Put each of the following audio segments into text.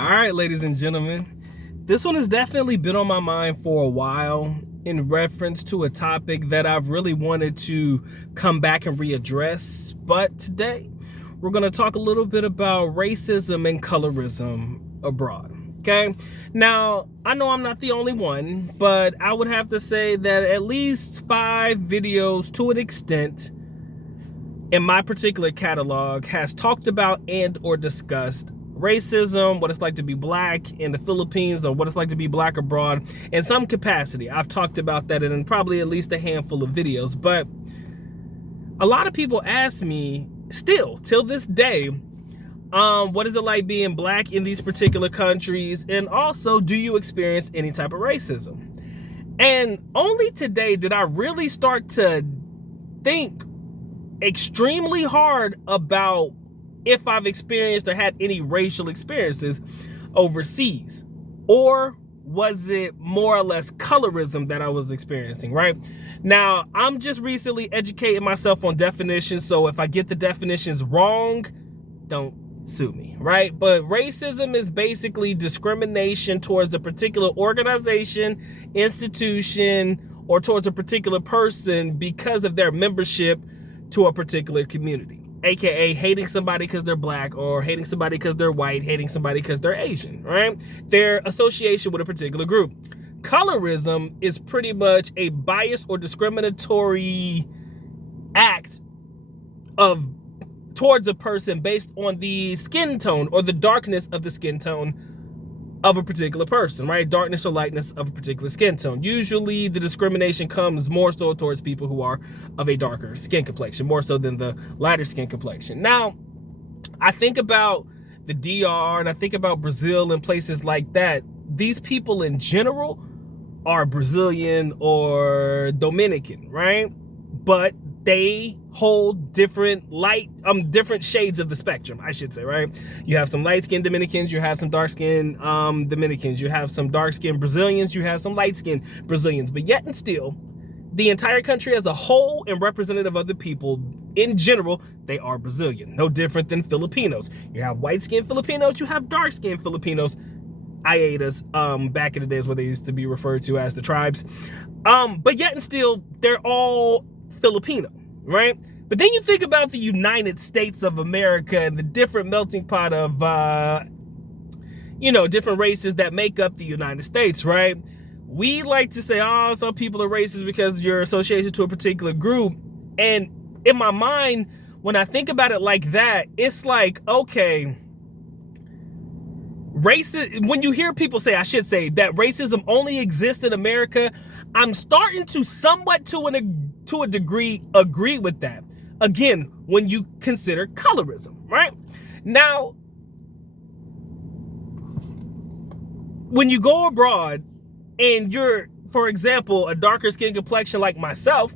All right, ladies and gentlemen, this one has definitely been on my mind for a while in reference to a topic that I've really wanted to come back and readdress. But today, we're going to talk a little bit about racism and colorism abroad. Okay, now I know I'm not the only one, but I would have to say that at least 5 videos to an extent in my particular catalog has talked about and or discussed racism, what it's like to be black in the Philippines, or what it's like to be black abroad in some capacity. I've talked about that in probably at least a handful of videos, but a lot of people ask me still till this day, what is it like being black in these particular countries? And also, do you experience any type of racism? And only today did I really start to think extremely hard about if I've experienced or had any racial experiences overseas, or was it more or less colorism that I was experiencing, right? Now, I'm just recently educating myself on definitions, so if I get the definitions wrong, don't sue me, right? But racism is basically discrimination towards a particular organization, institution, or towards a particular person because of their membership to a particular community. AKA hating somebody because they're black, or hating somebody because they're white, hating somebody because they're Asian, right? Their association with a particular group. Colorism is pretty much a bias or discriminatory act towards a person based on the skin tone or the darkness of the skin tone of a particular person, right? Darkness or lightness of a particular skin tone. Usually the discrimination comes more so towards people who are of a darker skin complexion, more so than the lighter skin complexion. Now, I think about the DR and I think about Brazil and places like that. These people in general are Brazilian or Dominican, right? But they hold different shades of the spectrum, I should say, right? You have some light-skinned Dominicans, you have some dark-skinned Dominicans, you have some dark-skinned Brazilians, you have some light-skinned Brazilians, but yet and still, the entire country as a whole and representative of the people in general, they are Brazilian. No different than Filipinos. You have white-skinned Filipinos, you have dark-skinned Filipinos, Ayedas, back in the days where they used to be referred to as the tribes. But yet and still, they're all Filipino, right? But then you think about the United States of America and the different melting pot of, different races that make up the United States, right? We like to say, oh, some people are racist because of your association to a particular group. And in my mind, when I think about it like that, it's like, okay, when you hear people say, I should say, that racism only exists in America, I'm starting to somewhat to a degree agree with that. Again, when you consider colorism, right? Now, when you go abroad and you're, for example, a darker skin complexion like myself,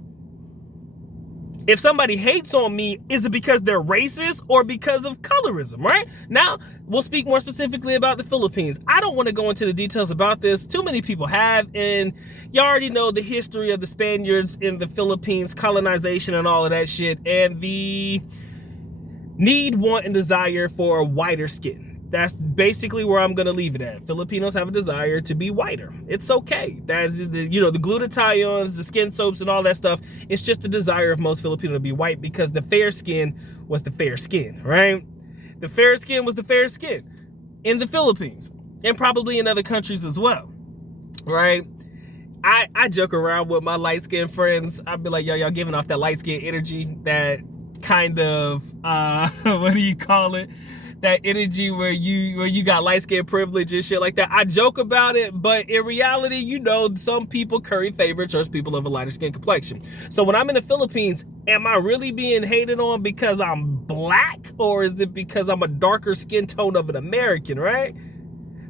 if somebody hates on me, is it because they're racist or because of colorism, right? Now, we'll speak more specifically about the Philippines. I don't want to go into the details about this. Too many people have, and you already know the history of the Spaniards in the Philippines, colonization and all of that shit, and the need, want, and desire for a whiter skin. That's basically where I'm going to leave it at. Filipinos have a desire to be whiter. It's okay. That's the glutathiones, the skin soaps and all that stuff. It's just the desire of most Filipinos to be white because the fair skin was the fair skin, right? The fair skin was the fair skin in the Philippines and probably in other countries as well, right? I joke around with my light-skinned friends. I'd be like, yo, y'all giving off that light-skin energy, that kind of, what do you call it? That energy where you got light skin privilege and shit like that. I joke about it, but in reality, some people curry favor towards people of a lighter skin complexion. So when I'm in the Philippines, am I really being hated on because I'm black, or is it because I'm a darker skin tone of an American, right?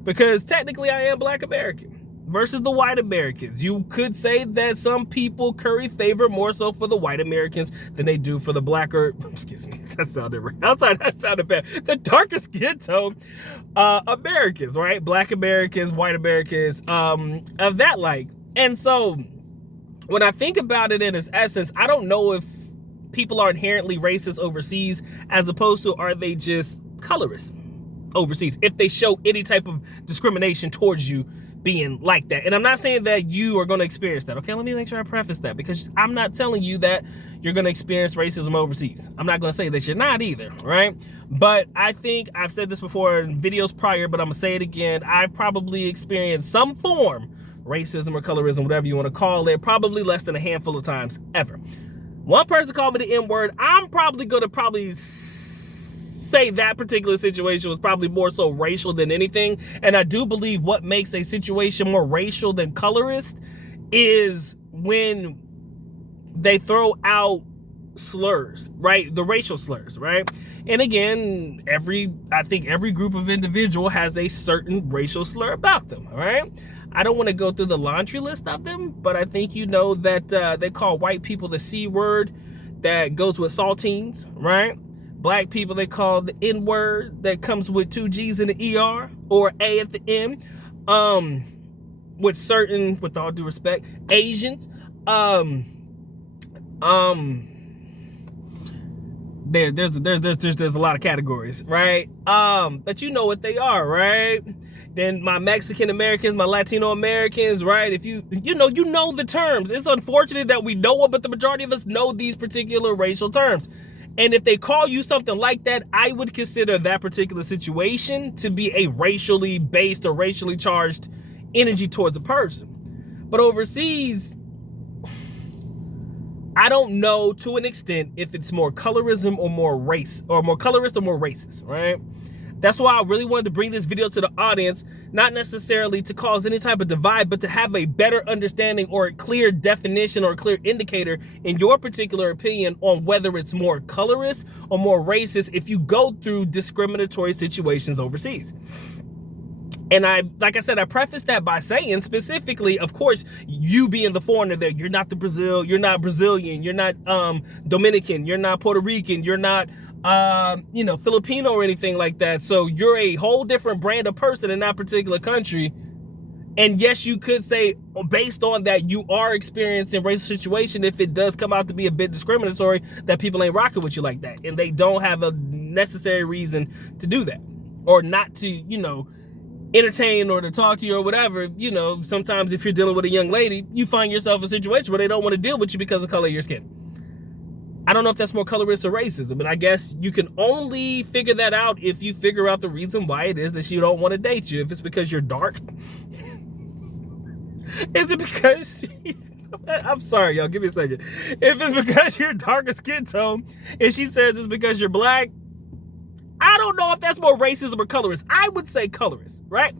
Because technically I am black American versus the white Americans. You could say that some people curry favor more so for the white Americans than they do for the blacker, excuse me, that sounded right. That sounded bad. The darker skin tone Americans, right? Black Americans, white Americans, of that like. And so when I think about it in its essence, I don't know if people are inherently racist overseas as opposed to are they just colorist. overseas, if they show any type of discrimination towards you being like that. And I'm not saying that you are going to experience that. Okay, let me make sure I preface that, because I'm not telling you that you're going to experience racism overseas. I'm not going to say that you're not either, right? But I think I've said this before in videos prior, but I'm going to say it again. I've probably experienced some form racism or colorism, whatever you want to call it, probably less than a handful of times ever. One person called me the N-word. I'm probably going to say that particular situation was probably more so racial than anything. And I do believe what makes a situation more racial than colorist is when they throw out slurs, right? The racial slurs, right? And again, I think every group of individual has a certain racial slur about them, all right? I don't want to go through the laundry list of them, but I think you know that they call white people the C word that goes with saltines, right? Black people, they call the N-word that comes with 2 G's in the ER or A at the end. With all due respect, Asians, there's a lot of categories, right? But you know what they are, right? Then my Mexican Americans, my Latino Americans, right? If you know the terms. It's unfortunate that we know it, but the majority of us know these particular racial terms. And if they call you something like that, I would consider that particular situation to be a racially based or racially charged energy towards a person. But overseas, I don't know to an extent if it's more colorism or more race, or more colorist or more racist, right? That's why I really wanted to bring this video to the audience, not necessarily to cause any type of divide, but to have a better understanding or a clear definition or a clear indicator in your particular opinion on whether it's more colorist or more racist if you go through discriminatory situations overseas. And like I said, I prefaced that by saying specifically, of course, you being the foreigner there, you're not you're not Brazilian, you're not Dominican, you're not Puerto Rican, you're not Filipino or anything like that. So you're a whole different brand of person in that particular country. And yes, you could say based on that, you are experiencing racial situation if it does come out to be a bit discriminatory, that people ain't rocking with you like that. And they don't have a necessary reason to do that, or not to, entertain or to talk to you or whatever. Sometimes if you're dealing with a young lady, you find yourself in a situation where they don't want to deal with you because of the color of your skin. I don't know if that's more colorist or racism, but I guess you can only figure that out if you figure out the reason why it is that she don't want to date you. If it's because you're dark, is it because I'm sorry, y'all, give me a second. If it's because you're darker skin tone and she says it's because you're black, I don't know if that's more racism or colorist. I would say colorist, right?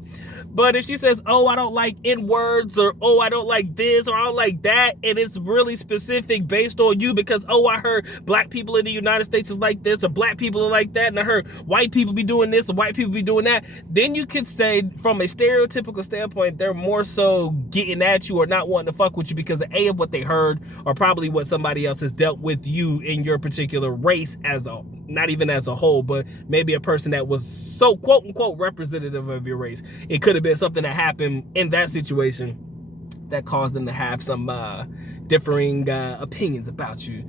But if she says, oh, I don't like N-words, or oh, I don't like this, or I don't like that, and it's really specific based on you because, oh, I heard black people in the United States is like this, or black people are like that, and I heard white people be doing this, or white people be doing that, then you could say from a stereotypical standpoint, they're more so getting at you or not wanting to fuck with you because of what they heard, or probably what somebody else has dealt with you in your particular race not even as a whole, but maybe a person that was so quote unquote representative of your race. It could have been something that happened in that situation that caused them to have some differing opinions about you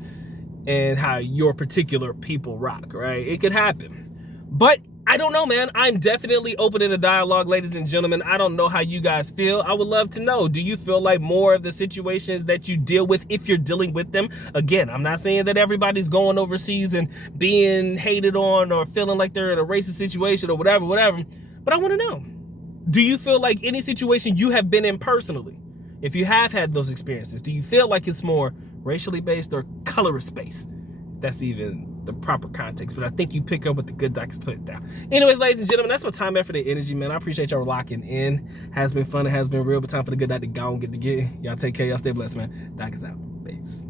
and how your particular people rock, right? It could happen. But I don't know, man. I'm definitely open to the dialogue, ladies and gentlemen. I don't know how you guys feel. I would love to know. Do you feel like more of the situations that you deal with, if you're dealing with them? Again, I'm not saying that everybody's going overseas and being hated on or feeling like they're in a racist situation or whatever, but I want to know. Do you feel like any situation you have been in personally, if you have had those experiences, do you feel like it's more racially based or colorist based? That's even the proper context, but I think you pick up what the good doctors put it down. Anyways, ladies and gentlemen, that's my time, effort, and energy, man. I appreciate y'all locking in. Has been fun. It has been real, but time for the good doc to go and get. Y'all take care. Y'all stay blessed, man. Doc is out. Peace.